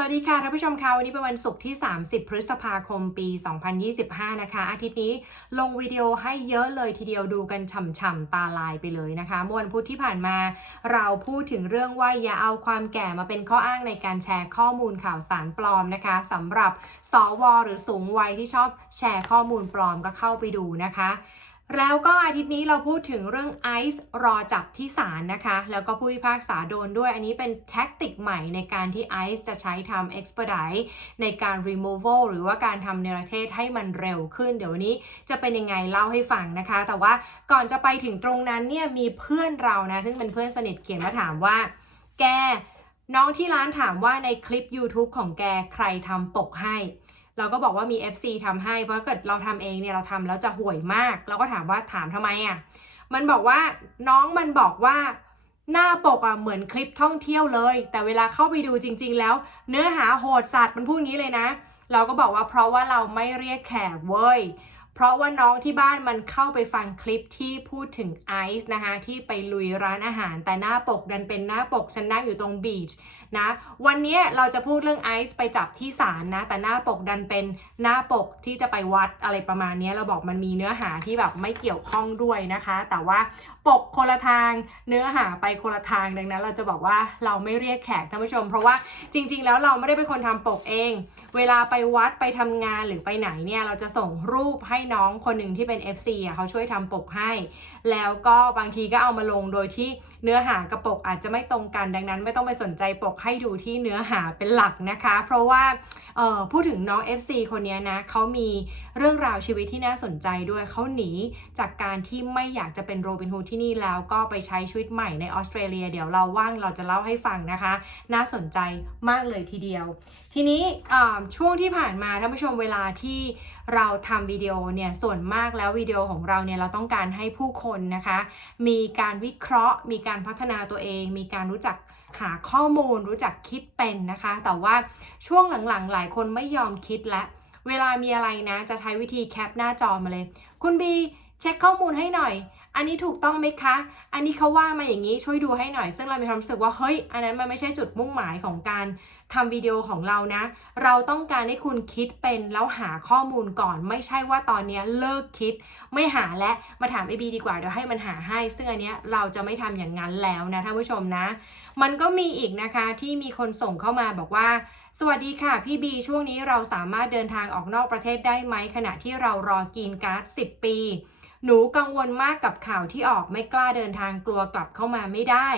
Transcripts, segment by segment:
สวัสดีค่ะท่านผู้ชมคะวันนี้เป็นวันศุกร์ที่ 30 พฤษภาคมปี 2025 นะคะ อาทิตย์นี้ลงวิดีโอให้เยอะเลยทีเดียวดูกันฉ่ำๆตาลายไปเลยนะคะมวนพุธที่ผ่านมา เราพูดถึงเรื่องว่าอย่าเอาความแก่มาเป็นข้ออ้างในการแชร์ข้อมูลข่าวสารปลอมนะคะสำหรับสวหรือสูงวัยที่ชอบแชร์ข้อมูลปลอมก็เข้าไปดูนะคะ แล้วก็อาทิตย์นี้เราพูดถึงเรื่องไอซ์รอจับที่ศาลนะคะ แล้วก็ผู้พิพากษาโดนด้วย อันนี้เป็นแท็กติกใหม่ในการที่ไอซ์จะใช้ทำ expedite ในการ removal หรือว่าการทำเนรเทศให้มันเร็วขึ้น เดี๋ยววันนี้จะเป็นยังไงเล่าให้ฟังนะคะ แต่ว่าก่อนจะไปถึงตรงนั้นเนี่ยมีเพื่อนเรานะ ซึ่งเป็นเพื่อนสนิทเขียนมาถามว่า แกน้องที่ร้านถามว่าในคลิป YouTube ของแกใครทำปกให้ เราก็บอกว่ามี FC ทำให้ เพราะถ้าเกิดเราทำเองเนี่ยเราทำแล้วจะห่วยมาก เราก็ถามว่าถามทำไมอะ มันบอกว่าน้องมันบอกว่าหน้าปกอะเหมือนคลิปท่องเที่ยวเลย แต่เวลาเข้าไปดูจริง ๆ แล้ว เนื้อหาโหดสัตว์มันพูดงี้เลยนะ เราก็บอกว่าเพราะว่าเราไม่เรียกแขกเว้ยเพราะว่าน้องที่บ้านมันเข้าไปฟังคลิปที่พูดถึงไอซ์นะคะที่ไปลุยร้านอาหาร แต่หน้าปกดันเป็นหน้าปกฉันนั่งอยู่ตรงบีช นะ วันนี้เราจะพูดเรื่องไอซ์ไปจับที่ศาลนะ แต่หน้าปกดันเป็นหน้าปกที่จะไปวัดอะไรประมาณนี้เราบอกมันมีเนื้อหาที่แบบไม่เกี่ยวข้องด้วยนะคะ แต่ว่าปกคนละทางเนื้อหาไปคนละทางดังนั้น เราจะบอกว่าเราไม่เรียกแขกท่านผู้ชม เพราะว่าจริง ๆ แล้วเราไม่ได้เป็นคนทำปกเอง เวลาไปวัดไปทำงานหรือไปไหนเนี่ยเราจะส่งรูปให้น้องคนหนึ่งที่เป็น FC อะเขาช่วยทำปกให้ แล้วก็บางทีก็เอามาลงโดยที่เนื้อหากระปกอาจจะไม่ตรงกันดังนั้น ไม่ต้องไปสนใจปกให้ดูที่เนื้อหาเป็นหลักนะคะ เพราะว่าพูดถึงน้อง FC คนนี้นะเขามีเรื่องราวชีวิตที่น่าสนใจด้วยเขาหนีจากการที่ไม่อยากจะเป็นโรบินฮูดที่นี่แล้วก็ไปใช้ชีวิตใหม่ในออสเตรเลีย เดี๋ยวเราว่างเราจะเล่าให้ฟังนะคะ น่าสนใจมากเลยทีเดียวทีนี้ช่วงที่ผ่านมาท่านผู้ชมเวลาที่เราทำวิดีโอเนี่ยส่วนมากแล้ววิดีโอของเราเนี่ยเราต้องการให้ผู้คนนะคะ มีการวิเคราะห์ มีการพัฒนาตัวเอง มีการรู้จักหาข้อมูล รู้จักคิดเป็นนะคะ แต่ว่าช่วงหลังๆ หลายคนไม่ยอมคิดและเวลามีอะไรนะ จะใช้วิธีแคปหน้าจอมาเลย คุณบีเช็คข้อมูลให้หน่อย อันนี้ถูกต้องไหมคะ อันนี้เขาว่ามาอย่างนี้ช่วยดูให้หน่อย ซึ่งเรามีความรู้สึกว่าเฮ้ย อันนั้นมันไม่ใช่จุดมุ่งหมายของการ ทำวิดีโอของเรานะ เราต้องการให้คุณคิดเป็นแล้วหาข้อมูลก่อน ไม่ใช่ว่าตอนนี้เลิกคิด ไม่หาและมาถามไอบีดีกว่าเดี๋ยวให้มันหาให้ ซึ่งอันเนี้ยเราจะไม่ทำอย่างนั้นแล้วนะท่านผู้ชมนะ มันก็มีอีกนะคะที่มีคนส่งเข้ามาบอกว่า สวัสดีค่ะพี่บีช่วงนี้เราสามารถเดินทางออกนอกประเทศได้ไหมขณะที่เรารอกินการ์ด10 ปีหนูกังวลมากกับข่าวที่ออกไม่กล้าเดินทางกลัวกลับเข้ามาไม่ได้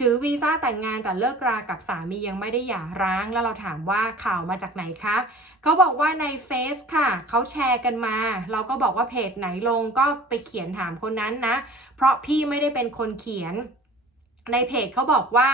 ถือวีซ่าแต่งงานแต่เลิกรากับสามียังไม่ได้หย่าร้าง แล้วเราถามว่าข่าวมาจากไหนคะเขาบอกว่าในเฟซค่ะเขาแชร์กันมา เราก็บอกว่าเพจไหนลงก็ไปเขียนถามคนนั้นนะ เพราะพี่ไม่ได้เป็นคนเขียน ในเพจเขาบอกว่า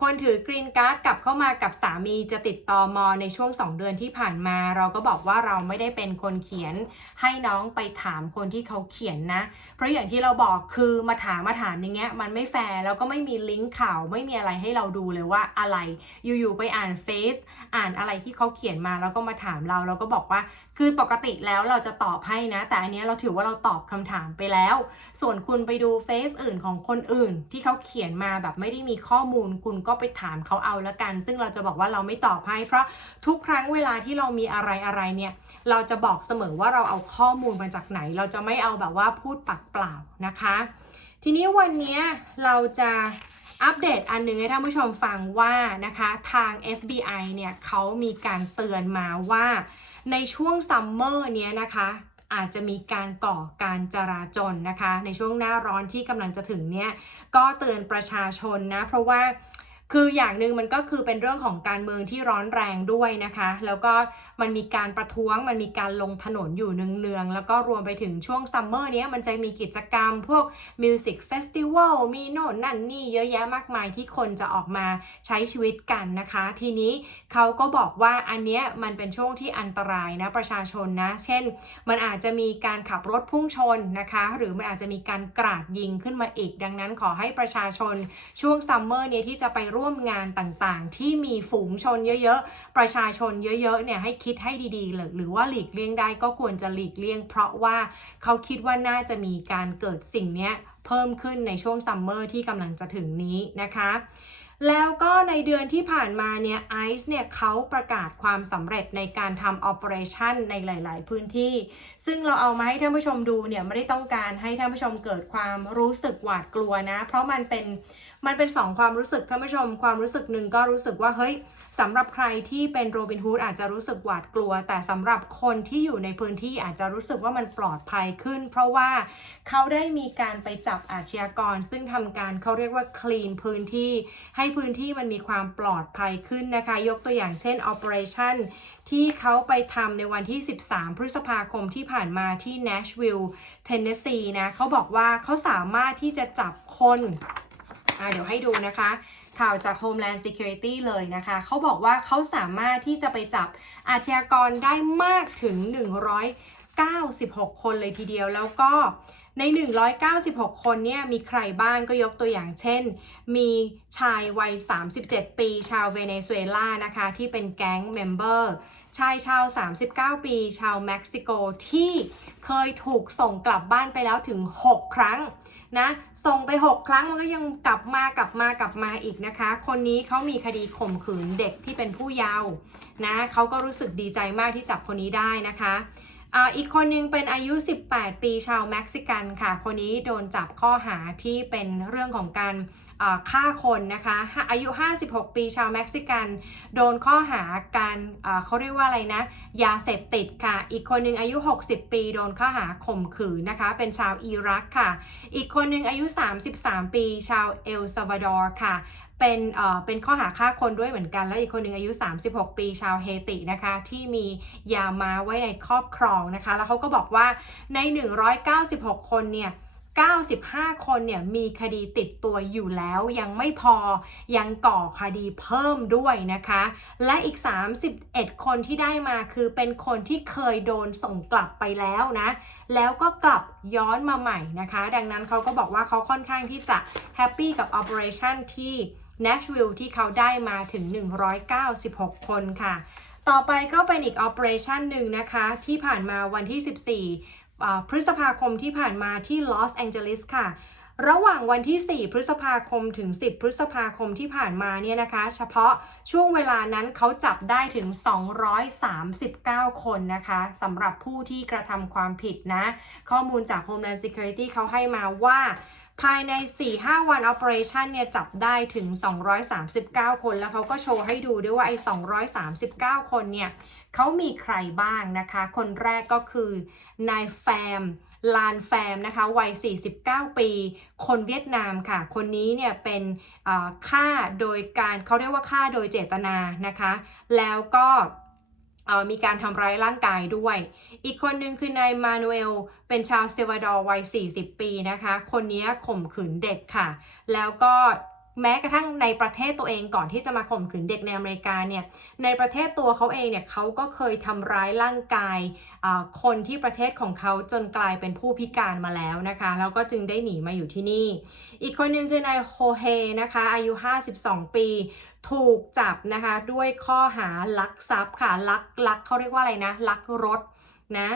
คนถือกรีนการ์ดกลับเข้ามากับสามีจะติดต่อมอในช่วง 2 เดือนที่ผ่านมา เราก็บอกว่าเราไม่ได้เป็นคนเขียน ให้น้องไปถามคนที่เขาเขียนนะ เพราะอย่างที่เราบอกคือมาถามมาถามอย่างเงี้ยมันไม่แฟร์แล้วก็ไม่มีลิงก์ข่าวไม่มีอะไรให้เราดูเลยว่าอะไร อยู่ๆไปอ่านเฟซอ่านอะไรที่เขาเขียนมาแล้วก็มาถามเราเราก็บอกว่า คือปกติแล้วเราจะตอบให้นะ แต่อันนี้เราถือว่าเราตอบคำถามไปแล้ว ส่วนคุณไปดูเฟซอื่นของคนอื่น ที่เขาเขียนมาแบบไม่ได้มีข้อมูลคุณก็ไปถามเขาเอาละกัน ซึ่งเราจะบอกว่าเราไม่ตอบให้ เพราะทุกครั้งเวลาที่เรามีอะไรอะไรเนี่ย เราจะบอกเสมอว่าเราเอาข้อมูลมาจากไหน เราจะไม่เอาแบบว่าพูดปากเปล่านะคะ ทีนี้วันนี้เราจะอัปเดตอันหนึ่งให้ท่านผู้ชมฟังว่านะคะทาง FBI เนี่ยเขามีการเตือนมาว่าในช่วงซัมเมอร์เนี้ยนะคะอาจจะมีการก่อการจราจนนะคะ ในช่วงหน้าร้อนที่กำลังจะถึงเนี่ยก็เตือนประชาชนนะ เพราะว่า คืออย่างหนึ่งมันก็คือเป็นเรื่องของการเมืองที่ร้อนแรงด้วยนะคะ แล้วก็มันมีการประท้วงมันมีการลงถนนอยู่เนืองๆแล้วก็รวมไปถึงช่วงซัมเมอร์นี้มันจะมีกิจกรรมพวกมิวสิกเฟสติวัลมีโน่นนั่นนี่เยอะแยะมากมายที่คนจะออกมาใช้ชีวิตกันนะคะ ทีนี้เขาก็บอกว่าอันเนี้ยมันเป็นช่วงที่อันตรายนะประชาชนนะ เช่น มันอาจจะมีการขับรถพุ่งชนนะคะ หรือมันอาจจะมีการกราดยิงขึ้นมาอีก ดังนั้นขอให้ประชาชนช่วงซัมเมอร์นี้ที่จะไปร่่วมงานต่างๆ ที่มีฝูงชนเยอะๆ ประชาชนเยอะๆเนี่ยให้คิดให้ดีๆเลยหรือว่าหลีกเลี่ยงได้ก็ควรจะหลีกเลี่ยง เพราะว่าเขาคิดว่าน่าจะมีการเกิดสิ่งนี้เพิ่มขึ้นในช่วงซัมเมอร์ที่กำลังจะถึงนี้นะคะแล้วก็ในเดือนที่ผ่านมาเนี่ยไอซ์เนี่ยเขาประกาศความสำเร็จในการทำ operation ในหลาย ๆ พื้นที่ ซึ่งเราเอามาให้ท่านผู้ชมดูเนี่ยไม่ได้ต้องการให้ท่านผู้ชมเกิดความรู้สึกหวาดกลัวนะ เพราะมันเป็น มันเป็นสองความรู้สึกท่านผู้ชม ความรู้สึกหนึ่งก็รู้สึกว่าเฮ้ยสำหรับใครที่เป็นโรบินฮูดอาจจะรู้สึกหวาดกลัว แต่สำหรับคนที่อยู่ในพื้นที่อาจจะรู้สึกว่ามันปลอดภัยขึ้น เพราะว่าเขาได้มีการไปจับอาชญากร ซึ่งทำการเขาเรียกว่าคลีนพื้นที่ ให้พื้นที่มันมีความปลอดภัยขึ้นนะคะ ยกตัวอย่างเช่น Operation ที่เขาไปทำในวันที่ 13 พฤษภาคมที่ผ่านมาที่ Nashville Tennessee นะเขาบอกว่าเขาสามารถที่จะจับคน อะเดี๋ยวให้ดูนะคะ ข่าวจาก Homeland Security เลยนะคะ เขาบอกว่าเขาสามารถที่จะไปจับอาชญากรได้มากถึง 196 คนเลยทีเดียวแล้วก็ใน 196 คนเนี่ยมีใครบ้างก็ยกตัวอย่างเช่น มีชายวัย 37 ปี ชาวเวเนซุเอลานะคะ ที่เป็นแก๊งเมมเบอร์ชายชาว 39 ปี ชาวเม็กซิโกที่เคยถูกส่งกลับบ้านไปแล้วถึง 6 ครั้ง นะ ส่งไป 6 ครั้งมันก็ยังกลับมากลับมากลับมาอีกนะคะ คนนี้เขามีคดีข่มขืนเด็กที่เป็นผู้เยาว์นะเขาก็รู้สึกดีใจมากที่จับคนนี้ได้นะคะอีกคนนึงเป็นอายุ 18 ปีชาวเม็กซิกันค่ะ คนนี้โดนจับข้อหาที่เป็นเรื่องของการ ฆ่าคนนะคะอายุ 56 ปีชาวเม็กซิกัน โดนข้อหาการเขาเรียกว่าอะไรนะ ยาเสพติดค่ะ อีกคนหนึ่งอายุ 60 ปีโดนข้อหาข่มขืนนะคะ เป็นชาวอิรักค่ะ อีกคนหนึ่งอายุ 33 ปีชาวเอลซาวาดอร์ค่ะเป็นเอ่อเป็นข้อหาฆ่าคนด้วยเหมือนกัน แล้วอีกคนหนึ่งอายุ 36 ปีชาวเฮตินะคะ ที่มียามาไว้ในครอบครองนะคะ แล้วเขาก็บอกว่าใน 196 คนเนี่ย 95 คนเนี่ยมีคดีติดตัวอยู่แล้วยังไม่พอยังก่อคดีเพิ่มด้วยนะคะ และอีก 31 คนที่ได้มาคือเป็นคนที่เคยโดนส่งกลับไปแล้วนะ แล้วก็กลับย้อนมาใหม่นะคะ ดังนั้นเขาก็บอกว่าเขาค่อนข้างที่จะแฮปปี้กับ Operation ที่ Nashville ที่เขาได้มาถึง 196 คนค่ะ ต่อไปก็เป็นอีก Operation หนึ่งนะคะ ที่ผ่านมาวันที่ 14 พฤษภาคมที่ผ่านมาที่ลอสแองเจลิสค่ะ ระหว่างวันที่ 4 พฤษภาคมถึง 10 พฤษภาคมที่ผ่านมาเนี่ยนะคะ เฉพาะช่วงเวลานั้นเขาจับได้ถึง 239 คนนะคะสำหรับผู้ที่กระทำความผิดนะ ข้อมูลจาก Homeland Security เขาให้มาว่า ภายใน 4-5 วัน Operation เนี่ยจับได้ถึง 239 คนแล้วเขาก็โชว์ให้ดูด้วยว่าไอ้ 239 คนเนี่ยเขามีใครบ้างนะคะ คนแรกก็คือนายแฟมลานแฟมนะคะวัย 49 ปี คนเวียดนามค่ะ คนนี้เนี่ยเป็นฆ่าโดยการเขาเรียกว่าฆ่าโดยเจตนานะคะ แล้วก็เมีการทำร้ายร่างกายด้วย อีกคนนึงคือนายมานูเอล เป็นชาวเซวาดอร์วัย 40 ปีนะคะ คนนี้ข่มขืนเด็กค่ะ แล้วก็ แม้กระทั่งในประเทศตัวเองก่อนที่จะมาข่มขืนเด็กในอเมริกาเนี่ยในประเทศตัวเขาเองเนี่ยเขาก็เคยทำร้ายร่างกายคนที่ประเทศของเขาจนกลายเป็นผู้พิการมาแล้วนะคะแล้วก็จึงได้หนีมาอยู่ที่นี่ อีกคนหนึงคือนายโฮเฮนะคะอายุ 52 ปี ถูกจับนะคะด้วยข้อหาลักทรัพย์ค่ะลักลักเขาเรียกว่าอะไรนะลักรถนะ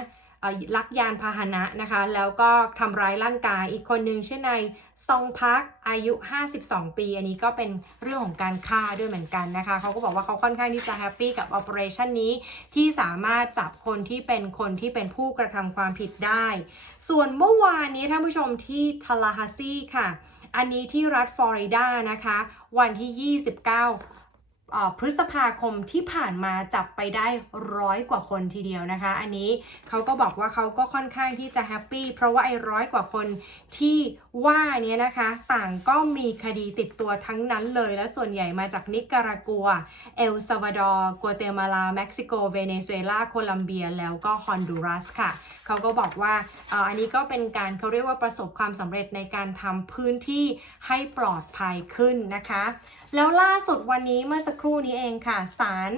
ลักยานพาหนะนะคะ แล้วก็ทำร้ายร่างกาย อีกคนหนึ่งชื่อนายซองพักอายุ 52 ปี อันนี้ก็เป็นเรื่องของการฆ่าด้วยเหมือนกันนะคะเขาก็บอกว่าเขาค่อนข้างที่จะแฮปปี้กับ operation นี้ ที่สามารถจับคนที่เป็นคนที่เป็นผู้กระทำความผิดได้ ส่วนเมื่อวานนี้ท่านผู้ชมที่ทาลาฮาซีค่ะ อันนี้ที่รัฐฟลอริดานะคะ วันที่ 29เอ่อ พฤษภาคมที่ผ่านมาจับไปได้ร้อยกว่าคนทีเดียวนะคะ อันนี้เขาก็บอกว่าเขาก็ค่อนข้างที่จะแฮปปี้เพราะว่าไอ้ร้อยกว่าคนที่ว่าเนี้ยนะคะ ต่างก็มีคดีติดตัวทั้งนั้นเลย และส่วนใหญ่มาจากนิการากัว เอลซาวาดอร์กัวเตมาลา เม็กซิโก เวเนซุเอลา โคลัมเบีย แล้วก็ฮอนดูรัสค่ะ เขาก็บอกว่าเอ่ออันนี้ก็เป็นการเขาเรียกว่าประสบความสำเร็จในการทำพื้นที่ให้ปลอดภัยขึ้นนะคะ แล้วล่าสุดวันนี้เมื่อสักกครู่นี้เองค่ะศาล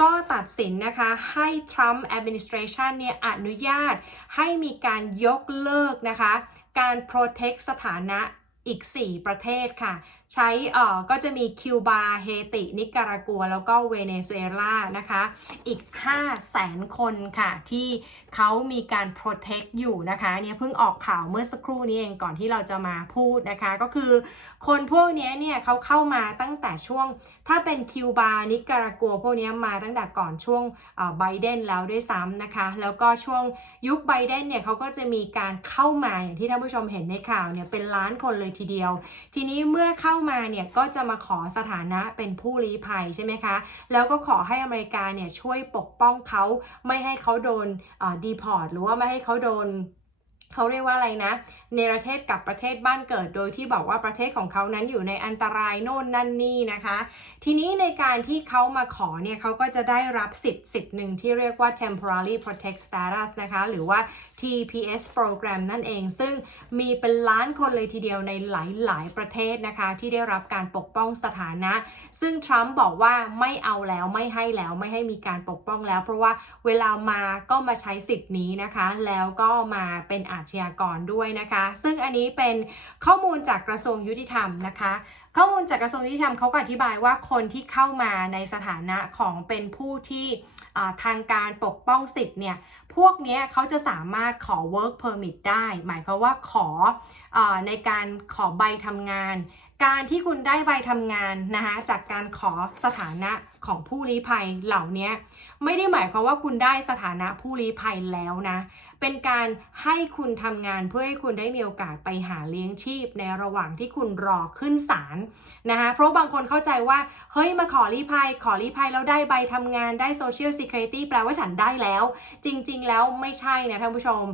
ก็ตัดสินนะคะ ให้ Trump administration เนี่ยอนุญาตให้มีการยกเลิกนะคะ การ protect สถานะอีก 4 ประเทศค่ะ ใช้เอ่อก็จะมีคิวบาเฮตินิการากัว แล้วก็เวเนซุเอลานะคะอีก 5 0 0แสนคนค่ะที่เขามีการ protect อยู่นะคะเนี่ยเพิ่งออกข่าวเมื่อสักครู่นี้เองก่อนที่เราจะมาพูดนะคะก็คือคนพวกนี้เนี่ยเขาเข้ามาตั้งแต่ช่วงถ้าเป็นคิวบานิการากัวพวกนี้มาตั้งแต่ก่อนช่วงไบเดนแล้วด้วยซ้ำนะคะ แล้วก็ช่วงยุคไบเดนเนี่ยเขาก็จะมีการเข้ามาอย่างที่ท่านผู้ชมเห็นในข่าวเนี่ยเป็นล้านคนเลยทีเดียว ทีนี้เมื่อเข้ามาเนี่ยก็จะมาขอสถานะเป็นผู้ลี้ภัยใช่ไหมคะ แล้วก็ขอให้อเมริกาเนี่ยช่วยปกป้องเขาไม่ให้เขาโดนดีพอร์ตหรือว่าไม่ให้เขาโดน เขาเรียกว่าอะไรนะเนประเทศกับประเทศบ้านเกิดโดยที่บอกว่าประเทศของเขานั้นอยู่ในอันตรายโน่นนั่นนี่นะคะ ทีนี้ในการที่เขามาขอเนี่ยเขาก็จะได้รับสิทธิ์สิทธิ์หนึ่งที่เรียกว่า temporary protect status นะคะหรือว่า TPS program นั่นเอง ซึ่งมีเป็นล้านคนเลยทีเดียวในหลาย ๆ ประเทศนะคะ ที่ได้รับการปกป้องสถานะ ซึ่งทรัมป์บอกว่าไม่เอาแล้วไม่ให้แล้วไม่ให้มีการปกป้องแล้ว เพราะว่าเวลามาก็มาใช้สิทธิ์นี้นะคะ แล้วก็มาเป็นอาชญากรด้วยนะคะ ซึ่งอันนี้เป็นข้อมูลจากกระทรวงยุติธรรมนะคะ ข้อมูลจากกระทรวงยุติธรรมเขาก็อธิบายว่าคนที่เข้ามาในสถานะของเป็นผู้ที่ทางการปกป้องสิทธิ์เนี่ย วกนี้เขาจะสามารถขอ work permit ได้ หมายความว่าขออในการขอใบทำงาน การที่คุณได้ใบทำงานนะคะจากการขอสถานะของผู้ลี้ภัยเหล่านี้ไม่ได้หมายความว่าคุณได้สถานะผู้ลี้ภัยแล้วนะ เป็นการให้คุณทำงานเพื่อให้คุณได้มีโอกาสไปหาเลี้ยงชีพ ในระหว่างที่คุณรอขึ้นศาลนะคะเพราะบางคนเข้าใจว่า เฮ้ยมาขอลี้ภัย ขอลี้ภัยแล้วได้ใบทำงานได้ Social Security แปลว่าฉันได้แล้ว จริง ๆแล้วไม่ใช่นะท่านผู้ชม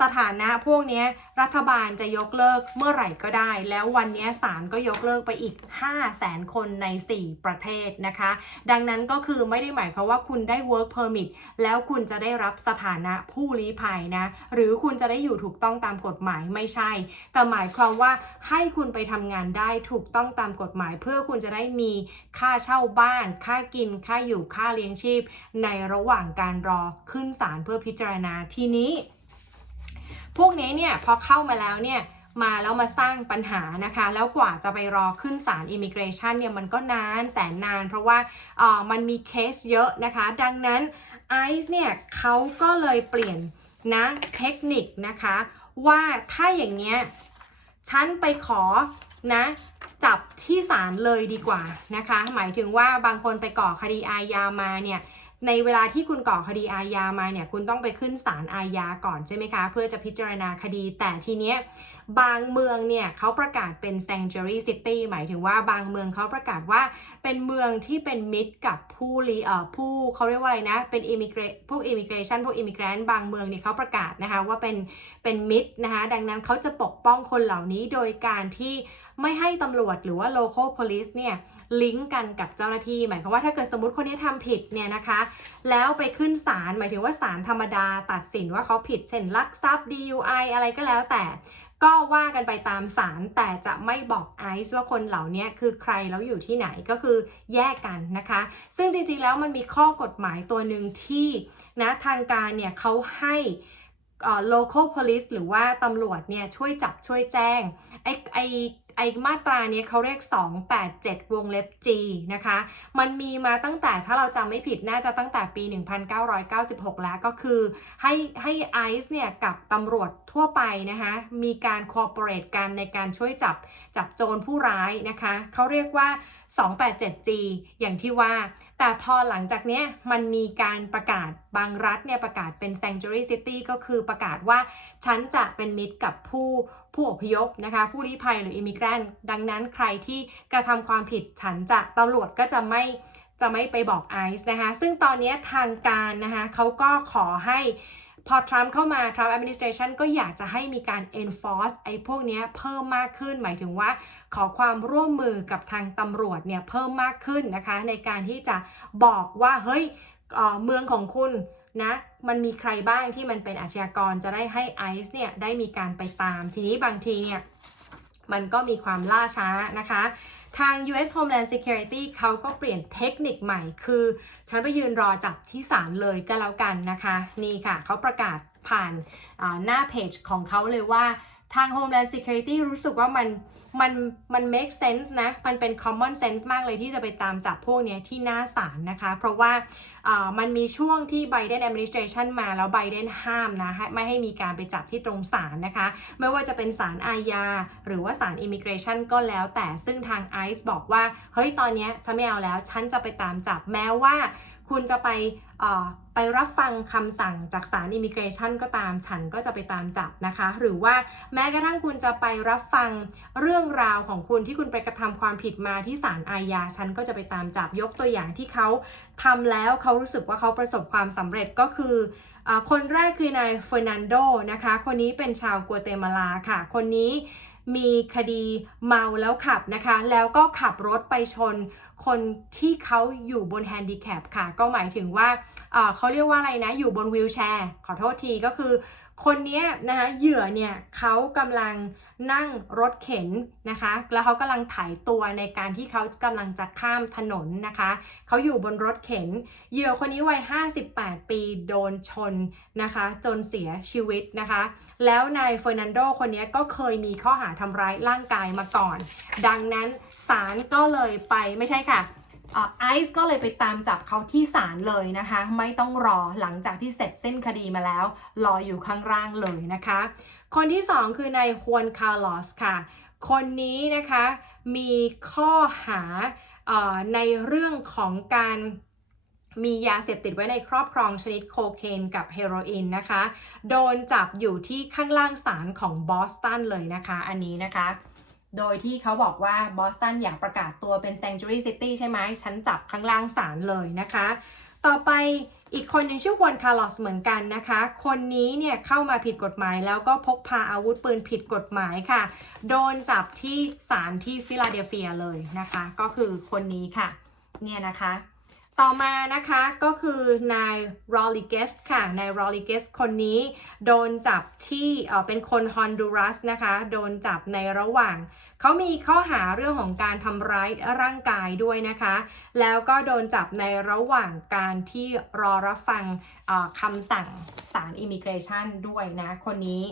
สถานะพวกนี้รัฐบาลจะยกเลิกเมื่อไหร่ก็ได้ แล้ววันนี้ศาลก็ยกเลิกไปอีก 5 0 0แสนคนใน 4 ประเทศนะคะ ดังนั้นก็คือไม่ได้หมายความว่าคุณได้ work permit แล้วคุณจะได้รับสถานะผู้ลี้ภัยนะ หรือคุณจะได้อยู่ถูกต้องตามกฎหมายไม่ใช่ แต่หมายความว่าให้คุณไปทำงานได้ถูกต้องตามกฎหมาย เพื่อคุณจะได้มีค่าเช่าบ้าน ค่ากิน ค่าอยู่ค่าเลี้ยงชีพ ในระหว่างการรอขึ้นศาลเพื่อพิจารณาทีนี้ พวกนี้เนี่ยพอเข้ามาแล้วเนี่ยมาแล้วมาสร้างปัญหานะคะ แล้วกว่าจะไปรอขึ้นศาลอิมิเกรชันเนี่ยมันก็นานแสนนาน เพราะว่าอ่ามันมีเคสเยอะนะคะ ดังนั้นไอซ์เนี่ยเขาก็เลยเปลี่ยนนะเทคนิคนะคะ ว่าถ้าอย่างเงี้ยฉันไปขอนะจับที่ศาลเลยดีกว่านะคะ หมายถึงว่าบางคนไปก่อคดีอาญามาเนี่ย ในเวลาที่คุณก่อคดีอาญามาเนี่ยคุณต้องไปขึ้นศาลอาญาก่อนใช่ไหมคะ เพื่อจะพิจารณาคดี แต่ทีเนี้ยบางเมืองเนี่ยเขาประกาศเป็น sanctuary city หมายถึงว่าบางเมืองเขาประกาศว่าเป็นเมืองที่เป็นมิตรกับผู้รีเอ่อผู้เขาเรียกว่าอะไรนะ เป็น immigrant พวก immigration พวก immigrant บางเมืองเนี่ยเขาประกาศนะคะว่าเป็นเป็นมิตรนะคะ ดังนั้นเขาจะปกป้องคนเหล่านี้โดยการที่ไม่ให้ตำรวจหรือว่า local police เนี่ย ลิงก์กันกับเจ้าหน้าที่ หมายความว่าถ้าเกิดสมมติคนนี้ทำผิดเนี่ยนะคะ แล้วไปขึ้นศาลหมายถึงว่าศาลธรรมดาตัดสินว่าเขาผิดเช่นลักทรัพย์ DUI อะไรก็แล้วแต่ก็ว่ากันไปตามศาลแต่จะไม่บอกไอซ์ว่าคนเหล่านี้คือใครแล้วอยู่ที่ไหนก็คือแยกกันนะคะ ซึ่งจริงๆแล้วมันมีข้อกฎหมายตัวหนึ่งที่นะทางการเนี่ยเขาให้ local police หรือว่าตำรวจเนี่ยช่วยจับช่วยแจ้งไอไอ ไอมาตรานี้เขาเรียก 287 วงเล็บ G นะคะ มันมีมาตั้งแต่ถ้าเราจำไม่ผิดน่าจะตั้งแต่ปี 1996 แล้วก็คือ ให้ให้ไอซ์เนี่ยกับตำรวจทั่วไปนะคะมีการ cooperate กันในการช่วยจับจับโจรผู้ร้ายนะคะเขาเรียกว่า 287G อย่างที่ว่า แต่พอหลังจากนี้มันมีการประกาศบางรัฐเนี่ยประกาศเป็น sanctuary city ก็คือประกาศว่า ฉันจะเป็นมิตรกับผู้ ผู้อพยพนะคะ ผู้ลี้ภัยหรืออิมิเกรนดังนั้นใครที่กระทำความผิดฉันจะตำรวจก็จะไม่จะไม่ไปบอกไอซ์นะคะ ซึ่งตอนนี้ทางการนะคะเขาก็ขอให้พอทรัมป์เข้ามาทรัมป์ administration ก็อยากจะให้มีการ enforce ไอ้พวกนี้เพิ่มมากขึ้น หมายถึงว่าขอความร่วมมือกับทางตำรวจเนี่ยเพิ่มมากขึ้นนะคะ ในการที่จะบอกว่าเฮ้ยเเมืองของคุณ นะมันมีใครบ้างที่มันเป็นอาชญากรจะได้ให้ไอซ์เนี่ยได้มีการไปตาม ทีนี้บางทีเนี่ยมันก็มีความล่าช้านะคะ ทาง US Homeland Security เขาก็เปลี่ยนเทคนิคใหม่คือ ฉันไปยืนรอจับที่ศาลเลยก็แล้วกันนะคะ นี่ค่ะเขาประกาศผ่านหน้าเพจของเขาเลยว่า ทาง Homeland Security รู้สึกว่ามันมันมัน make sense นะ มันเป็น common sense มากเลยที่จะไปตามจับพวกเนี้ยที่หน้าศาลนะคะ เพราะว่ามันมีช่วงที่ Biden administration มาแล้ว Biden ห้ามนะไม่ให้มีการไปจับที่ตรงศาลนะคะ ไม่ว่าจะเป็นศาลอาญาหรือว่าศาล immigration ก็แล้วแต่ซึ่งทาง ICE บอกว่า เฮ้ย ตอนนี้ฉันไม่เอาแล้ว ฉันจะไปตามจับแม้ว่าคุณจะไป ไปรับฟังคำสั่งจากศาลอิมิเกรชันก็ตามฉันก็จะไปตามจับนะคะ หรือว่าแม้กระทั่งคุณจะไปรับฟังเรื่องราวของคุณที่คุณไปกระทำความผิดมาที่ศาลอาญาฉันก็จะไปตามจับยกตัวอย่างที่เขาทำแล้วเขารู้สึกว่าเขาประสบความสำเร็จก็คืออคนแรกคือนายเฟอร์นันโดนะคะ คนนี้เป็นชาวกัวเตมาลาค่ะ คนนี้ มีคดีเมาแล้วขับนะคะ แล้วก็ขับรถไปชนคนที่เขาอยู่บนแฮนดิแคปค่ะ ก็หมายถึงว่าเอ่อเขาเรียกว่าอะไรนะ อยู่บนวีลแชร์ ขอโทษทีก็คือ คนนี้นะคะเหยื่อเนี่ยเขากำลังนั่งรถเข็นนะคะ แล้วเขากำลังถ่ายตัวในการที่เขากำลังจะข้ามถนนนะคะเขาอยู่บนรถเข็น เหยื่อคนนี้วัย 58 ปีโดนชนนะคะ จนเสียชีวิตนะคะ แล้วนายเฟอร์นันโดคนนี้ก็เคยมีข้อหาทำร้ายร่างกายมาก่อน ดังนั้นศาลก็เลยไปไม่ใช่ค่ะ ไอซ์ก็เลยไปตามจับเขาที่ศาลเลยนะคะ ไม่ต้องรอหลังจากที่เสร็จสิ้นคดีมาแล้ว รออยู่ข้างล่างเลยนะคะ คนที่สองคือนายฮวนคาร์ลอสค่ะ คนนี้นะคะมีข้อหาอในเรื่องของการมียาเสพติดไว้ในครอบครองชนิดโคเคนกับเฮโรอีนนะคะ โดนจับอยู่ที่ข้างล่างศาลของบอสตันเลยนะคะ อันนี้นะคะ โดยที่เขาบอกว่าบอสตันอยากประกาศตัวเป็น Sanctuary City ใช่ไหมฉันจับข้างล่างศาลเลยนะคะ ต่อไปอีกคนหนึ่งชื่อควนคาร์ลอสเหมือนกันนะคะ คนนี้เนี่ยเข้ามาผิดกฎหมายแล้วก็พกพาอาวุธปืนผิดกฎหมายค่ะ โดนจับที่ศาลที่ฟิลาเดลเฟียเลยนะคะ ก็คือคนนี้ค่ะ เนี่ยนะคะ ต่อมานะคะก็คือนายรอลิเกสค่ะ นายรอลิเกสคนนี้โดนจับที่เอ่อเป็นคนฮอนดูรัสนะคะ โดนจับในระหว่าง เขามีข้อหาเรื่องของการทำร้ายร่างกายด้วยนะคะ แล้วก็โดนจับในระหว่างการที่รอรับฟังคำสั่งศาลอิมิเกรชันด้วยนะคนนี้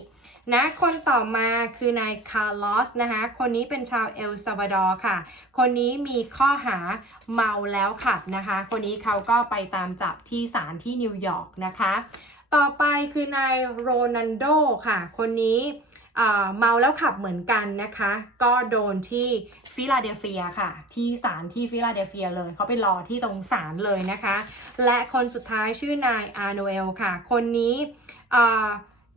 นะคนต่อมาคือนายคาร์ลอสนะคะ คนนี้เป็นชาวเอลซาวาดอร์ค่ะ คนนี้มีข้อหาเมาแล้วขับนะคะ คนนี้เขาก็ไปตามจับที่ศาลที่นิวยอร์กนะคะ ต่อไปคือนายโรนันโดค่ะ คนนี้ เมาแล้วขับเหมือนกันนะคะ ก็โดนที่ฟิลาเดลเฟียค่ะ ที่ศาลที่ฟิลาเดลเฟียเลยเขาไปรอที่ตรงศาลเลยนะคะ และคนสุดท้ายชื่อนายอาร์โนเอลค่ะ คนนี้อ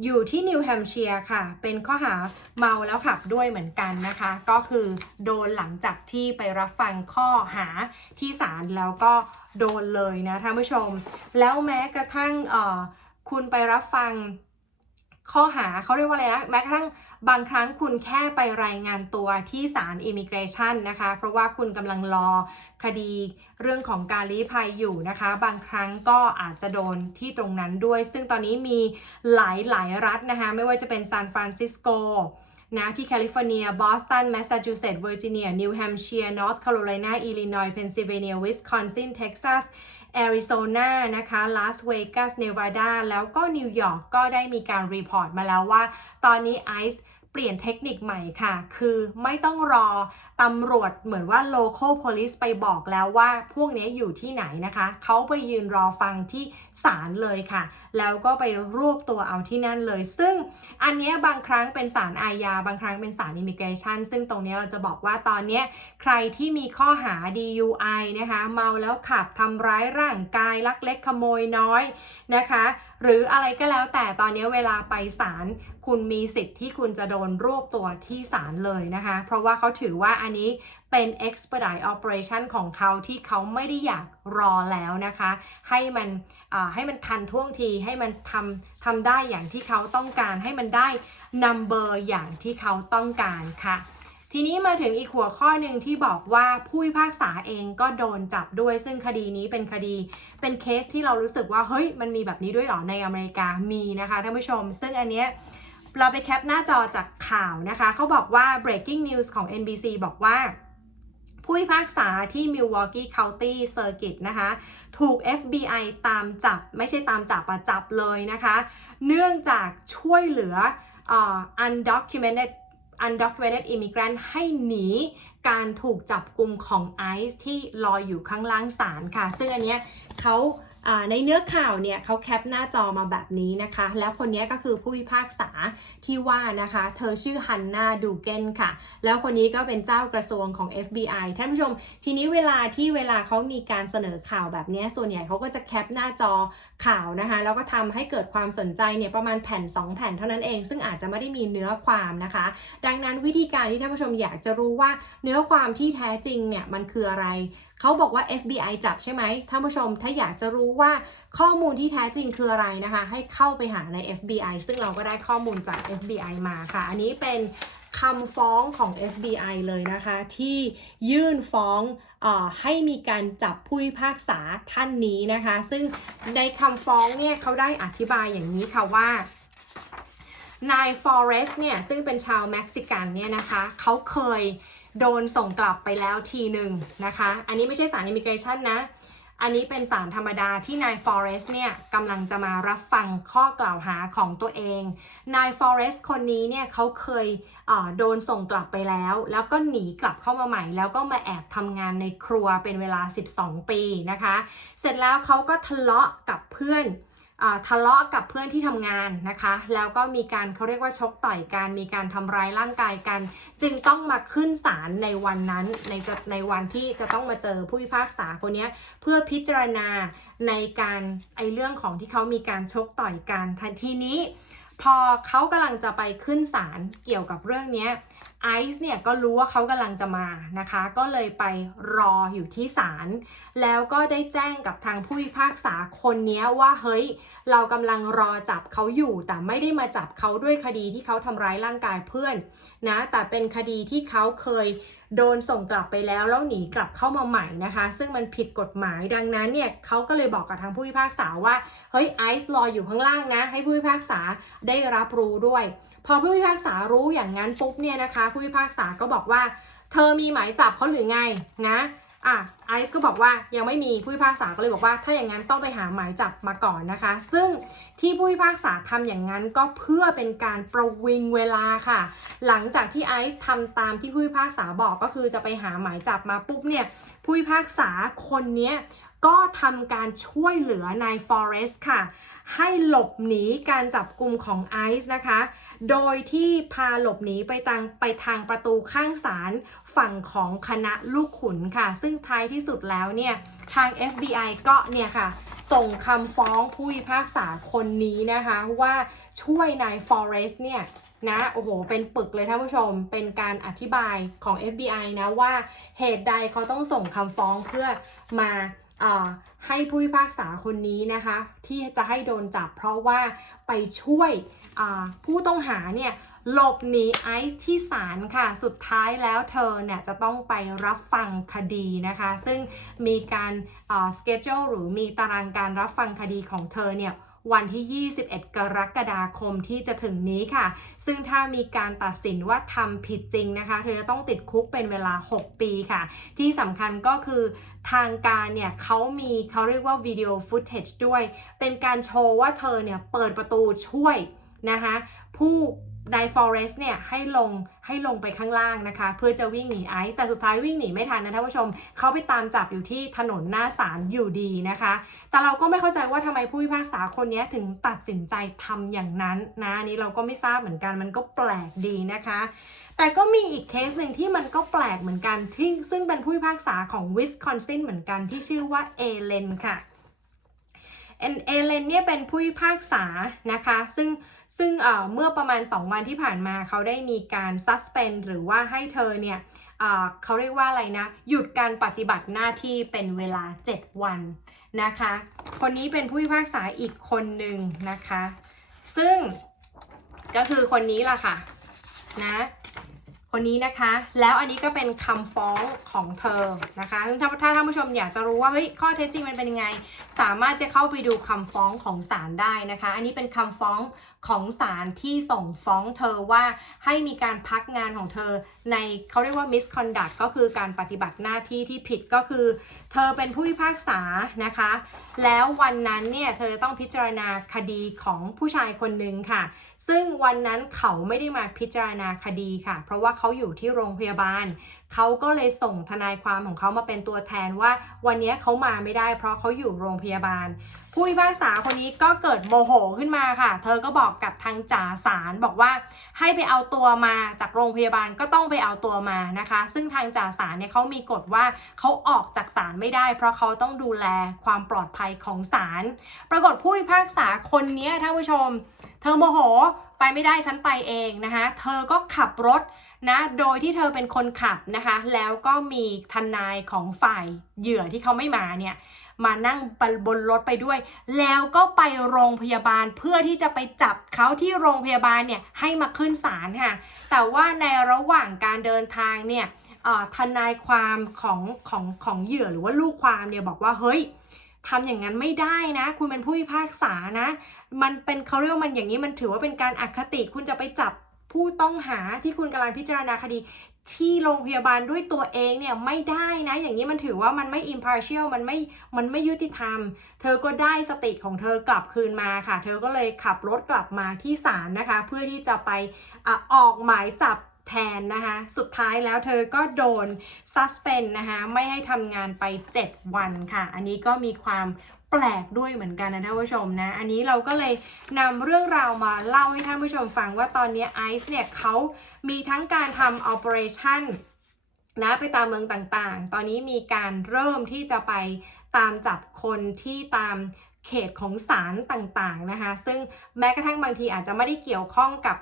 อยู่ที่นิวแฮมเชียร์ค่ะ เป็นข้อหาเมาแล้วขับด้วยเหมือนกันนะคะ ก็คือโดนหลังจากที่ไปรับฟังข้อหาที่ศาลแล้วก็โดนเลยนะท่านผู้ชม แล้วแม้กระทั่งคุณไปรับฟัง ข้อหาเขาเรียกว่าอะไรนะแม้กระทั่งบางครั้งคุณแค่ไปรายงานตัวที่ศาลอิมิเกรชันนะคะ เพราะว่าคุณกำลังรอคดีเรื่องของการลี้ภัยอยู่นะคะ บางครั้งก็อาจจะโดนที่ตรงนั้นด้วย ซึ่งตอนนี้มีหลายหลายรัฐนะคะ ไม่ว่าจะเป็นซานฟรานซิสโกนะที่แคลิฟอร์เนีย บอสตัน แมสซาชูเซตส์ เวอร์จิเนีย นิวแฮมป์เชียร์ นอร์ทแคโรไลนา อิลลินอยส์ เพนซิลเวเนีย วิสคอนซิน เท็กซัส แอริโซนานะคะลาสเวกัสเนวาดาแล้วก็นิวยอร์กก็ได้มีการรีพอร์ตมาแล้วว่า ตอนนี้ไอซ์เปลี่ยนเทคนิคใหม่ค่ะ คือไม่ต้องรอ ตำรวจเหมือนว่า local police ไปบอกแล้วว่าพวกนี้อยู่ที่ไหนนะคะ เขาไปยืนรอฟังที่ศาลเลยค่ะ แล้วก็ไปรวบตัวเอาที่นั่นเลย ซึ่งอันนี้บางครั้งเป็นศาลอาญา บางครั้งเป็นศาลอิมิเกรชันซึ่งตรงนี้เราจะบอกว่าตอนนี้ใครที่มีข้อหา DUI นะคะ เมาแล้วขับทำร้ายร่างกายลักเล็กขโมยน้อยนะคะ หรืออะไรก็แล้วแต่ตอนนี้เวลาไปศาลคุณมีสิทธิ์ที่คุณจะโดนรวบตัวที่ศาลเลยนะคะ เพราะว่าเขาถือว่าอันนี้เป็น expedite operation ของเขาที่เขาไม่ได้อยากรอแล้วนะคะ ให้มันให้มันทันท่วงทีให้มันทำทำได้อย่างที่เขาต้องการ ให้มันได้ number อย่างที่เขาต้องการค่ะทีนี้มาถึงอีกหัวข้อหนึ่งที่บอกว่าผู้พิพากษาเองก็โดนจับด้วย ซึ่งคดีนี้เป็นคดีเป็นเคสที่เรารู้สึกว่าเฮ้ยมันมีแบบนี้ด้วยหรอในอเมริกามีนะคะท่านผู้ชม ซึ่งอันเนี้ย เราไปแคปหน้าจอจากข่าวนะคะเขาบอกว่า breaking news ของ NBC บอกว่า ผู้พิพากษาที่ Milwaukee County Circuit นะคะ ถูก FBI ตามจับ ไม่ใช่ตามจับอะจับเลยนะคะ เนื่องจากช่วยเหลืออ่า undocumented undocumented immigrant ให้หนีการถูกจับกลุ่มของไอซ์ที่ลอยอยู่ข้างล่างศาลค่ะ ซึ่งอันเนี้ยเขา ในเนื้อข่าวเนี่ยเขาแคปหน้าจอมาแบบนี้นะคะ แล้วคนนี้ก็คือผู้พิพากษาที่ว่านะคะ เธอชื่อฮันนาดูเกนค่ะ แล้วคนนี้ก็เป็นเจ้ากระทรวงของ FBI ท่านผู้ชม ทีนี้เวลาที่เวลาเขามีการเสนอข่าวแบบนี้ ส่วนใหญ่เขาก็จะแคปหน้าจอข่าวนะคะ แล้วก็ทำให้เกิดความสนใจเนี่ยประมาณแผ่น 2 แผ่นเท่านั้นเอง ซึ่งอาจจะไม่ได้มีเนื้อความนะคะ ดังนั้นวิธีการที่ท่านผู้ชมอยากจะรู้ว่าเนื้อความที่แท้จริงเนี่ยมันคืออะไรเขาบอกว่า FBI จับใช่ไหมท่านผู้ชมถ้าอยากจะรู้ว่าข้อมูลที่แท้จริงคืออะไรนะคะ ให้เข้าไปหาใน FBI ซึ่งเราก็ได้ข้อมูลจาก FBI มาค่ะ อันนี้เป็นคำฟ้องของ FBI เลยนะคะ ที่ยื่นฟ้องอให้มีการจับผู้พิพากษาท่านนี้นะคะ ซึ่งในคำฟ้องเนี่ยเขาได้อธิบายอย่างนี้ค่ะว่านายฟอเรสต์เนี่ยซึ่งเป็นชาวเม็กซิกันเนี่ยนะคะเขาเคย โดนส่งกลับไปแล้วทีหนึ่งนะคะ อันนี้ไม่ใช่สารอิมิเกรชันนะ อันนี้เป็นสารธรรมดาที่นายฟอเรสต์เนี่ยกำลังจะมารับฟังข้อกล่าวหาของตัวเอง นายฟอเรสต์คนนี้เนี่ยเขาเคยเโดนส่งกลับไปแล้ว แล้วก็หนีกลับเข้ามาใหม่ แล้วก็มาแอบทำงานในครัวเป็นเวลา 12 ปีนะคะ เสร็จแล้วเขาก็ทะเลาะกับเพื่อน ทะเลาะกับเพื่อนที่ทำงานนะคะ แล้วก็มีการเขาเรียกว่าชกต่อยกัน มีการทำร้ายร่างกายกัน จึงต้องมาขึ้นศาลในวันนั้นในจะในวันที่จะต้องมาเจอผู้พิพากษาคนนี้เพื่อพิจารณาในการไอเรื่องของที่เขามีการชกต่อยกันทันทีนี้ พอเขากำลังจะไปขึ้นศาลเกี่ยวกับเรื่องนี้ ไอซ์เนี่ยก็รู้ว่าเขากำลังจะมานะคะ ก็เลยไปรออยู่ที่ศาลแล้วก็ได้แจ้งกับทางผู้พิพากษาคนนี้ว่าเฮ้ย เรากำลังรอจับเขาอยู่ แต่ไม่ได้มาจับเขาด้วยคดีที่เขาทำร้ายร่างกายเพื่อนนะแต่เป็นคดีที่เขาเคยโดนส่งกลับไปแล้วแล้วหนีกลับเข้ามาใหม่นะคะ ซึ่งมันผิดกฎหมายดังนั้นเนี่ยเขาก็เลยบอกกับทางผู้พิพากษาว่าเฮ้ยไอซ์รออยู่ข้างล่างนะ ให้ผู้พิพากษาได้รับรู้ด้วย พอผู้พิพากษารู้อย่างนั้นปุ๊บเนี่ยนะคะ ผู้พิพากษาก็บอกว่า เธอมีหมายจับเขาหรือไงนะอะไอซ์ก็บอกว่ายังไม่มีผู้พิพากษาก็เลยบอกว่า ถ้าอย่างนั้นต้องไปหาหมายจับมาก่อนนะคะ ซึ่งที่ผู้พิพากษาทำอย่างนั้นก็เพื่อเป็นการประวิงเวลาค่ะ หลังจากที่ไอซ์ทำตามที่ผู้พิพากษาบอกก็คือจะไปหาหมายจับมาปุ๊บเนี่ยผู้พิพากษาคนนี้ก็ทำการช่วยเหลือนายฟอเรสต์ค่ะ ให้หลบหนีการจับกลุ่มของไอซ์นะคะ โดยที่พาหลบหนีไปทางไปทางประตูข้างศาลฝั่งของคณะลูกขุนค่ะ ซึ่งท้ายที่สุดแล้วเนี่ย ทาง FBI ก็เนี่ยค่ะ ส่งคำฟ้องผู้พิพากษาคนนี้นะคะ ว่าช่วยนายฟอเรสต์เนี่ยนะโอ้โห เป็นปึกเลยท่านผู้ชม เป็นการอธิบายของ FBI นะว่าเหตุใดเขาต้องส่งคำฟ้องเพื่อมา ให้ผู้พิพากษาคนนี้นะคะ ที่จะให้โดนจับเพราะว่าไปช่วยผู้ต้องหาเนี่ยหลบหนีไอซ์ที่ศาลค่ะ สุดท้ายแล้วเธอเนี่ยจะต้องไปรับฟังคดีนะคะ ซึ่งมีการสเกจ u l e หรือมีตารางการรับฟังคดีของเธอเนี่ย วันที่ 21 กรกฎาคมที่จะถึงนี้ค่ะ ซึ่งถ้ามีการตัดสินว่าทำผิดจริงนะคะ เธอจะต้องติดคุกเป็นเวลา 6 ปีค่ะ ที่สำคัญก็คือทางการเนี่ยเขามีเขาเรียกว่าวิดีโอฟุตเทจด้วย เป็นการโชว์ว่าเธอเนี่ยเปิดประตูช่วยนะคะผู้ นายฟอเรสเนี่ยให้ลงให้ลงไปข้างล่างนะคะ เพื่อจะวิ่งหนีไอซ์แต่สุดท้ายวิ่งหนีไม่ทันนะท่านผู้ชมเขาไปตามจับอยู่ที่ถนนหน้าศาลอยู่ดีนะคะ แต่เราก็ไม่เข้าใจว่าทำไมผู้พิพากษาคนนี้ถึงตัดสินใจทำอย่างนั้นนะนี้เราก็ไม่ทราบเหมือนกันมันก็แปลกดีนะคะ แต่ก็มีอีกเคสหนึ่งที่มันก็แปลกเหมือนกันที่ซึ่งเป็นผู้พิพากษาของวิสคอนซินเหมือนกันที่ชื่อว่าเอเลนค่ะเอเลนเนี่ยเป็นผู้พิพากษานะคะ ซึ่ง ซึ่งเมื่อประมาณ 2 วันที่ผ่านมาเขาได้มีการ suspend หรือว่าให้เธอเนี่ยเขาเรียกว่าอะไรนะ หยุดการปฏิบัติหน้าที่เป็นเวลา 7 วันนะคะ คนนี้เป็นผู้พิพากษาอีกคนหนึ่งนะคะ ซึ่งก็คือคนนี้ล่ะค่ะนะคนนี้นะคะ แล้วอันนี้ก็เป็นคำฟ้องของเธอนะคะซึ่งถ้าท่านผู้ชมอยากจะรู้ว่าเฮ้ยข้อเท็จจริงมันเป็นยังไง สามารถจะเข้าไปดูคำฟ้องของศาลได้นะคะ อันนี้เป็นคำฟ้อง ของศาลที่ส่งฟ้องเธอว่าให้มีการพักงานของเธอในเขาเรียกว่า misconduct ก็คือการปฏิบัติหน้าที่ที่ผิดก็คือ เธอเป็นผู้พิพากษานะคะ แล้ววันนั้นเนี่ยเธอต้องพิจารณาคดีของผู้ชายคนหนึ่งค่ะ ซึ่งวันนั้นเขาไม่ได้มาพิจารณาคดีค่ะ เพราะว่าเขาอยู่ที่โรงพยาบาล เขาก็เลยส่งทนายความของเขามาเป็นตัวแทนว่า วันนี้เขามาไม่ได้ เพราะเขาอยู่โรงพยาบาล ผู้พิพากษาคนนี้ก็เกิดโมโหขึ้นมาค่ะ เธอก็บอกกับทางจ่าศาลบอกว่า ให้ไปเอาตัวมาจากโรงพยาบาลก็ต้องไปเอาตัวมานะคะ ซึ่งทางจ่าศาลเนี่ยเขามีกฎว่าเขาออกจากศาลไม่ได้ เพราะเขาต้องดูแลความปลอดภัยของศาลปรากฏผู้พิพากษาคนนี้ท่านผู้ชม ธอโมโหไปไม่ได้ฉันไปเองนะคะ เธอก็ขับรถนะโดยที่เธอเป็นคนขับนะคะ แล้วก็มีทนายของฝ่ายเหยื่อที่เขาไม่มาเนี่ยมานั่งบนรถไปด้วย แล้วก็ไปโรงพยาบาลเพื่อที่จะไปจับเขาที่โรงพยาบาลเนี่ยให้มาขึ้นศาลค่ะ แต่ว่าในระหว่างการเดินทางเนี่ยทนายความของของของเหยื่อหรือว่าลูกความเนี่ยบอกว่าเฮ้ยทำอย่างนั้นไม่ได้นะ คุณเป็นผู้พิพากษานะ มันเป็นเขาเรียกว่ามันอย่างนี้มันถือว่าเป็นการอคติคุณจะไปจับผู้ต้องหาที่คุณกำลังพิจารณาคดีที่โรงพยาบาลด้วยตัวเองเนี่ยไม่ได้นะ อย่างนี้มันถือว่ามันไม่ impartial มันไม่ มันไม่ยุติธรรม เธอก็ได้สติของเธอกลับคืนมาค่ะ เธอก็เลยขับรถกลับมาที่ศาลนะคะ เพื่อที่จะไปอะออกหมายจับแทนนะคะ สุดท้ายแล้วเธอก็โดน suspend นะคะ ไม่ให้ทำงานไป 7 วันค่ะ อันนี้ก็มีความ แปลกด้วยเหมือนกันนะท่านผู้ชมนะ อันนี้เราก็เลยนำเรื่องราวมาเล่าให้ท่านผู้ชมฟังว่าตอนนี้ไอซ์เนี่ยเขามีทั้งการทำ operation นะไปตามเมืองต่างๆ ตอนนี้มีการเริ่มที่จะไปตามจับคนที่ตาม เขตของศาลต่างๆนะคะ ซึ่งแม้กระทั่งบางทีอาจจะไม่ได้เกี่ยวข้องกับ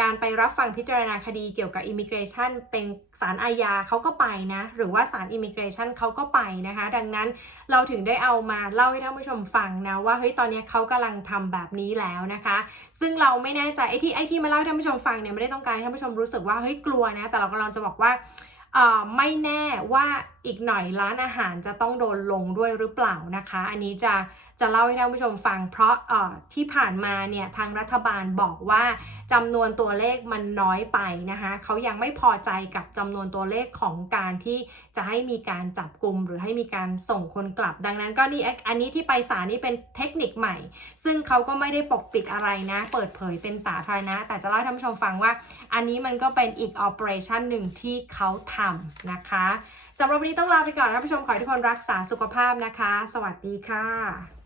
การไปรับฟังพิจารณาคดีเกี่ยวกับอิมิเกรชันเป็นศาลอาญาเขาก็ไปนะ หรือว่าศาลอิมิเกรชันเขาก็ไปนะคะ ดังนั้นเราถึงได้เอามาเล่าให้ท่านผู้ชมฟังนะว่าเฮ้ยตอนนี้เขากำลังทำแบบนี้แล้วนะคะ ซึ่งเราไม่แน่ใจไอ้ที่ไอ้ที่มาเล่าให้ท่านผู้ชมฟังเนี่ยไม่ได้ต้องการให้ท่านผู้ชมรู้สึกว่าเฮ้ยกลัวนะ แต่เรากำลังจะบอกว่าไม่แน่ว่าอีกหน่อยร้านอาหารจะต้องโดนลงด้วยหรือเปล่านะคะ อันนี้จะ จะเล่าให้ท่านผู้ชมฟังเพราะที่ผ่านมาเนี่ยทางรัฐบาลบอกว่าจำนวนตัวเลขมันน้อยไปนะคะเขายังไม่พอใจกับจำนวนตัวเลขของการที่จะให้มีการจับกลุ่มหรือให้มีการส่งคนกลับ ดังนั้นก็นี่อันนี้ที่ไปศาลนี่เป็นเทคนิคใหม่ ซึ่งเขาก็ไม่ได้ปกปิดอะไรนะ เปิดเผยเป็นสาธารณะ แต่จะเล่าให้ท่านผู้ชมฟังว่า อันนี้มันก็เป็นอีก operation หนึ่งที่เขาทำนะคะสำหรับวันนี้ต้องลาไปก่อนท่านผู้ชมขอให้ทุกคนรักษาสุขภาพนะคะ สวัสดีค่ะ